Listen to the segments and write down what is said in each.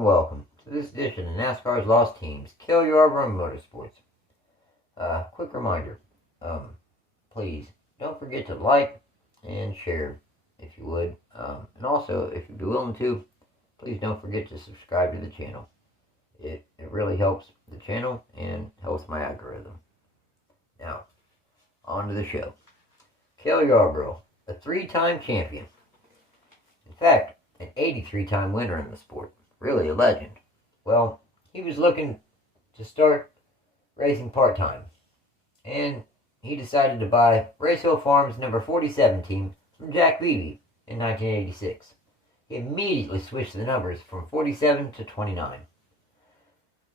and welcome to this edition of NASCAR's Lost Teams, Cale, Yarborough, Motorsports. Quick reminder, please don't forget to like and share if you would. And also, if you'd be willing to, please don't forget to subscribe to the channel. It really helps the channel and helps my algorithm. Now, on to the show. Cale Yarborough, a 3-time champion. In fact, an 83-time winner in the sport. Really a legend. Well, he was looking to start racing part-time. And he decided to buy Racewell Farms number 47 team from Jack Beebe in 1986. He immediately switched the numbers from 47 to 29.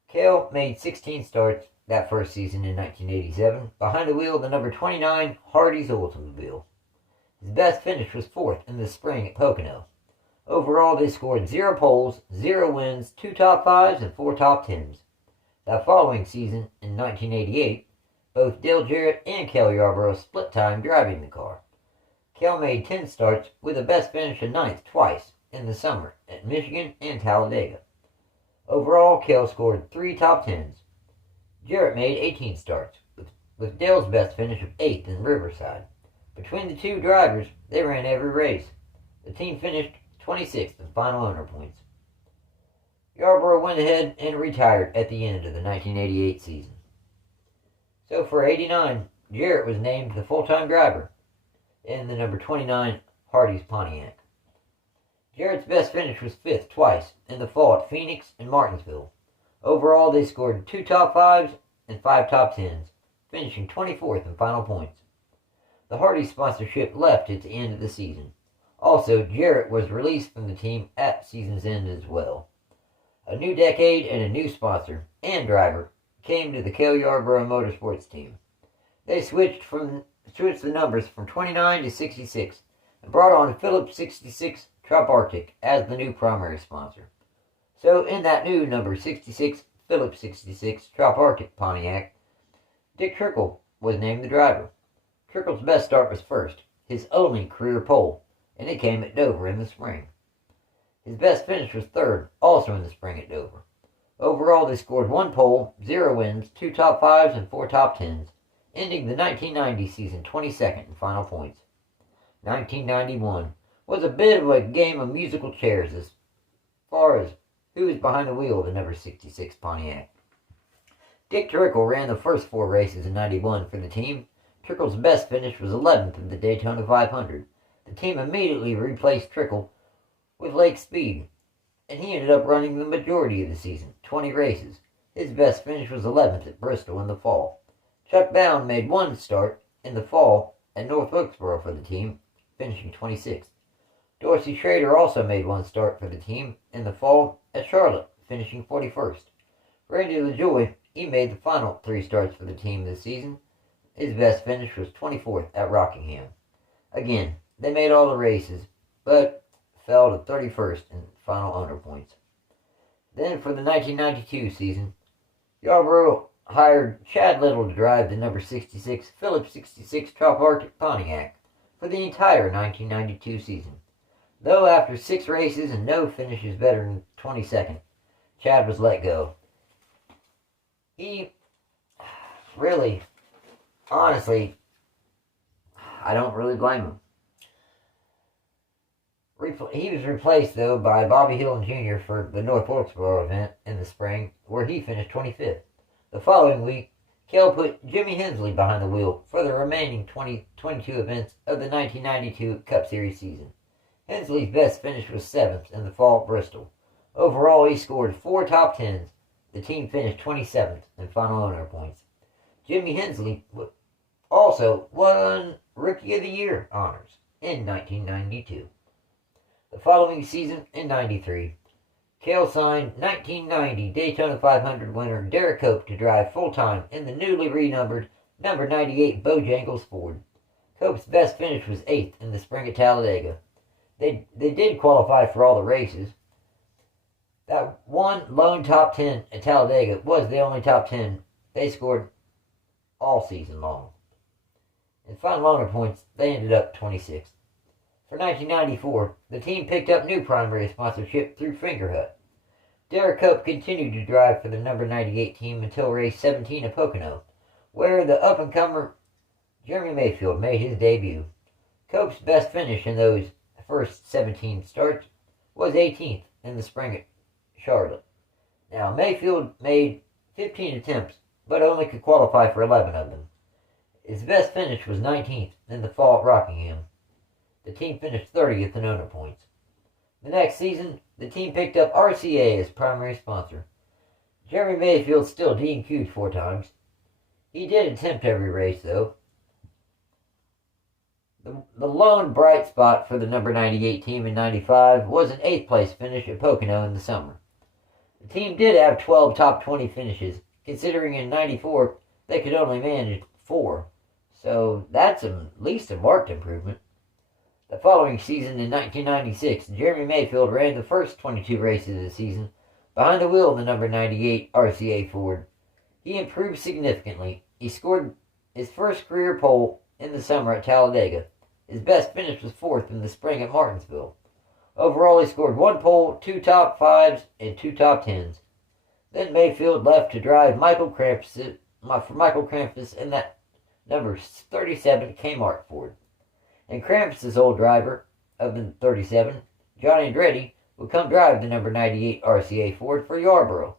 Cale made 16 starts that first season in 1987 behind the wheel of the number 29 Hardee's Oldsmobile. His best finish was 4th in the spring at Pocono. Overall, they scored 0 poles, 0 wins, 2 top 5s, and 4 top 10s. That following season, in 1988, both Dale Jarrett and Cale Yarborough split time driving the car. Cale made 10 starts with a best finish of 9th twice in the summer at Michigan and Talladega. Overall, Cale scored 3 top 10s. Jarrett made 18 starts, with Dale's best finish of 8th in Riverside. Between the two drivers, they ran every race. The team finished 26th in final owner points. Yarborough went ahead and retired at the end of the 1988 season. So for 89, Jarrett was named the full-time driver in the number 29 Hardee's Pontiac. Jarrett's best finish was 5th twice in the fall at Phoenix and Martinsville. Overall, they scored 2 top 5s and 5 top 10s, finishing 24th in final points. The Hardee's sponsorship left at the end of the season. Also, Jarrett was released from the team at season's end as well. A new decade and a new sponsor and driver came to the Cale Yarborough Motorsports team. They switched the numbers from 29 to 66 and brought on Phillips 66 Trop Arctic as the new primary sponsor. So in that new number 66 Phillips 66 Trop Arctic Pontiac, Dick Trickle was named the driver. Trickle's best start was 1st, his only career pole, and it came at Dover in the spring. His best finish was 3rd, also in the spring at Dover. Overall, they scored 1 pole, 0 wins, 2 top 5s, and 4 top 10s, ending the 1990 season 22nd in final points. 1991 was a bit of a game of musical chairs as far as who was behind the wheel of the number 66 Pontiac. Dick Trickle ran the first 4 races in 91 for the team. Trickle's best finish was 11th in the Daytona 500. The team immediately replaced Trickle with Lake Speed, and he ended up running the majority of the season, 20 races. His best finish was 11th at Bristol in the fall. Chuck Bound made 1 start in the fall at North Wilkesboro for the team, finishing 26th. Dorsey Schrader also made 1 start for the team in the fall at Charlotte, finishing 41st. Randy LaJoie, he made the final 3 starts for the team this season. His best finish was 24th at Rockingham. Again, they made all the races, but fell to 31st in final owner points. Then for the 1992 season, Yarborough hired Chad Little to drive the number 66 Phillips 66 Trop Arctic Pontiac for the entire 1992 season. Though after 6 races and no finishes better than 22nd, Chad was let go. He really, honestly, I don't really blame him. He was replaced, though, by Bobby Hill Jr. for the North Wilkesboro event in the spring, where he finished 25th. The following week, Cale put Jimmy Hensley behind the wheel for the remaining 22 events of the 1992 Cup Series season. Hensley's best finish was 7th in the fall at Bristol. Overall, he scored 4 top 10s. The team finished 27th in final owner points. Jimmy Hensley also won Rookie of the Year honors in 1992. The following season, in 93, Cale signed 1990 Daytona 500 winner Derek Cope to drive full-time in the newly renumbered number 98 Bojangles Ford. Cope's best finish was 8th in the spring at Talladega. They did qualify for all the races. That one lone top 10 at Talladega was the only top 10 they scored all season long. In final owner points, they ended up 26th. For 1994, the team picked up new primary sponsorship through Fingerhut. Derek Cope continued to drive for the number 98 team until race 17 at Pocono, where the up-and-comer Jeremy Mayfield made his debut. Cope's best finish in those first 17 starts was 18th in the spring at Charlotte. Now, Mayfield made 15 attempts, but only could qualify for 11 of them. His best finish was 19th in the fall at Rockingham. The team finished 30th in owner points. The next season, the team picked up RCA as primary sponsor. Jeremy Mayfield still DNQ'd 4 times. He did attempt every race, though. The lone bright spot for the number 98 team in 95 was an 8th place finish at Pocono in the summer. The team did have 12 top 20 finishes, considering in 94 they could only manage 4. So that's at least a marked improvement. The following season in 1996, Jeremy Mayfield ran the first 22 races of the season behind the wheel of the number 98 RCA Ford. He improved significantly. He scored his first career pole in the summer at Talladega. His best finish was 4th in the spring at Martinsville. Overall, he scored 1 pole, 2 top 5s, and 2 top 10s. Then Mayfield left to drive Michael Krampus in that number 37 Kmart Ford. And Krampus' old driver of the 37, John Andretti, would come drive the number 98 RCA Ford for Yarborough.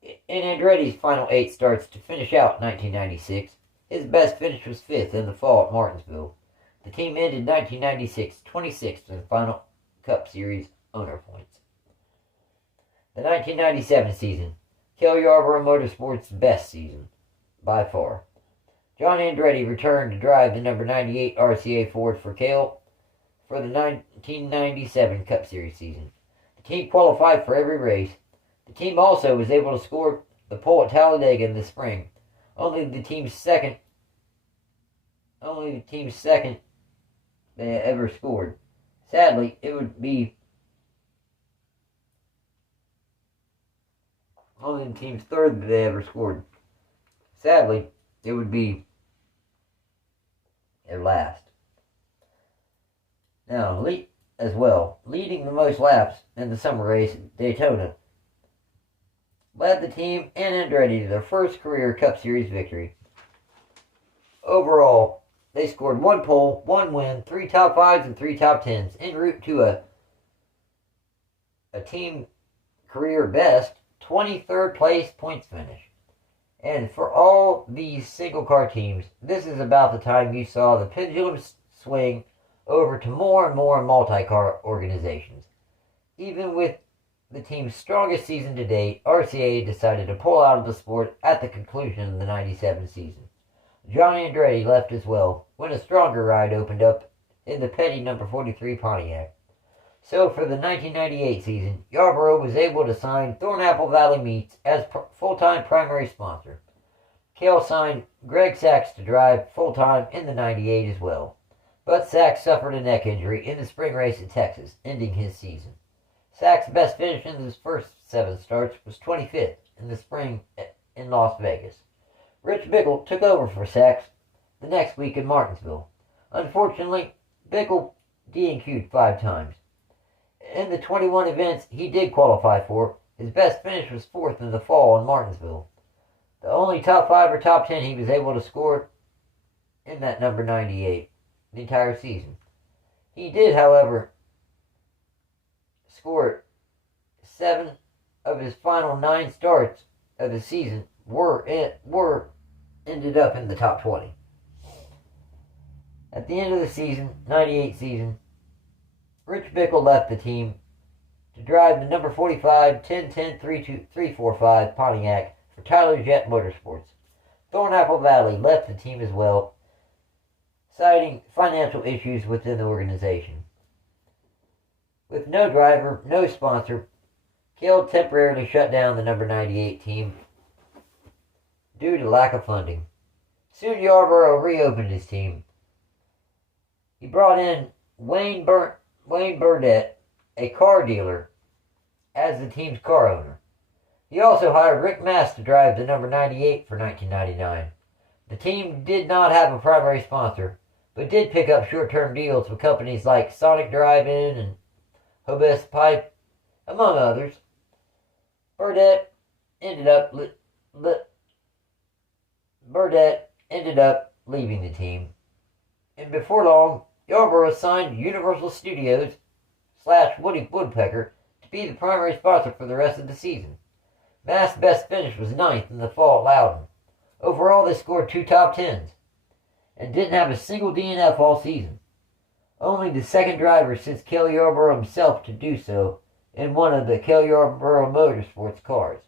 In Andretti's final 8 starts to finish out 1996, his best finish was 5th in the fall at Martinsville. The team ended 1996 26th in the final Cup Series owner points. The 1997 season, Cale Yarborough Motorsports' best season, by far. John Andretti returned to drive the number 98 RCA Ford for Cale for the 1997 Cup Series season. The team qualified for every race. The team also was able to score the pole at Talladega in the spring. Only the team's second they ever scored. Sadly, it would be only the team's third that they ever scored. Sadly, it would be their last. Now, leading the most laps in the summer race at Daytona, led the team and Andretti to their first career Cup Series victory. Overall, they scored 1 pole, 1 win, 3 top 5s, and 3 top 10s, en route to a team career best 23rd place points finish. And for all these single car teams, this is about the time you saw the pendulum swing over to more and more multi-car organizations. Even with the team's strongest season to date, RCA decided to pull out of the sport at the conclusion of the 97 season. John Andretti left as well, when a stronger ride opened up in the Petty number 43 Pontiac. So for the 1998 season, Yarborough was able to sign Thornapple Valley Meats as full-time primary sponsor. Cale signed Greg Sachs to drive full-time in the 98 as well. But Sachs suffered a neck injury in the spring race at Texas, ending his season. Sachs' best finish in his first 7 starts was 25th in the spring in Las Vegas. Rich Bickle took over for Sachs the next week in Martinsville. Unfortunately, Bickle DNQ'd 5 times. In the 21 events he did qualify for, his best finish was 4th in the fall in Martinsville. The only top 5 or top 10 he was able to score in that number 98 the entire season. He did, however, score 7 of his final 9 starts of the season were ended up in the top 20. At the end of the season, 98 season, Rich Bickle left the team to drive the number 45 10-10-345 Pontiac for Tyler Jett Motorsports. Thornapple Valley left the team as well, citing financial issues within the organization. With no driver, no sponsor, Cale temporarily shut down the number 98 team due to lack of funding. Soon Yarborough reopened his team. He brought in Wayne Burdett, a car dealer, as the team's car owner. He also hired Rick Mast to drive the number 98 for 1999. The team did not have a primary sponsor, but did pick up short-term deals with companies like Sonic Drive-In and Hobest Pipe, among others. Burdett ended up leaving the team, and before long, Yarborough signed Universal Studios / Woody Woodpecker to be the primary sponsor for the rest of the season. Mass's best finish was 9th in the fall at Loudon. Overall, they scored 2 top 10s and didn't have a single DNF all season. Only the second driver since Cale Yarborough himself to do so in one of the Cale Yarborough Motorsports cars,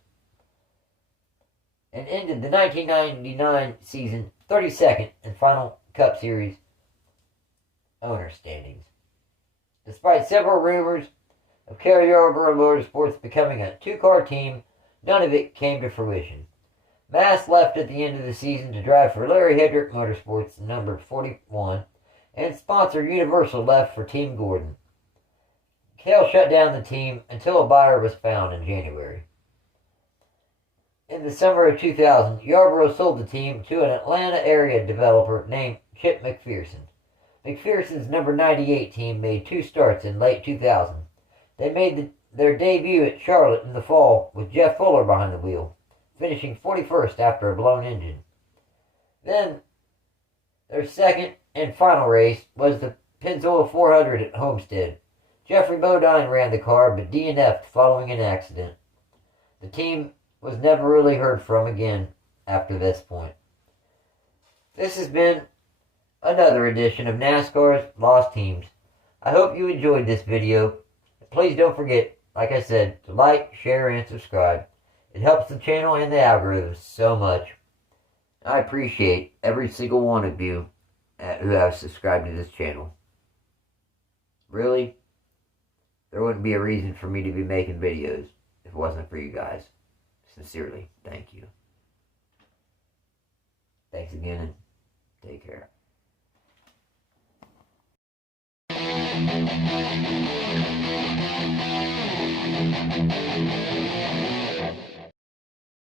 and ended the 1999 season 32nd in final Cup Series owner standings. Despite several rumors of Cale Yarborough Motorsports becoming a 2-car team, none of it came to fruition. Mass left at the end of the season to drive for Larry Hendrick Motorsports, number 41, and sponsor Universal left for Team Gordon. Cale shut down the team until a buyer was found in January. In the summer of 2000, Yarborough sold the team to an Atlanta area developer named Chip McPherson. McPherson's number 98 team made 2 starts in late 2000. They made their debut at Charlotte in the fall with Jeff Fuller behind the wheel, finishing 41st after a blown engine. Then, their second and final race was the Pennzoil 400 at Homestead. Jeffrey Bodine ran the car but DNF'd following an accident. The team was never really heard from again after this point. This has been another edition of NASCAR's Lost Teams. I hope you enjoyed this video. Please don't forget, like I said, to like, share, and subscribe. It helps the channel and the algorithm so much. I appreciate every single one of you who have subscribed to this channel. Really, there wouldn't be a reason for me to be making videos if it wasn't for you guys. Sincerely, thank you. Thanks again, and take care.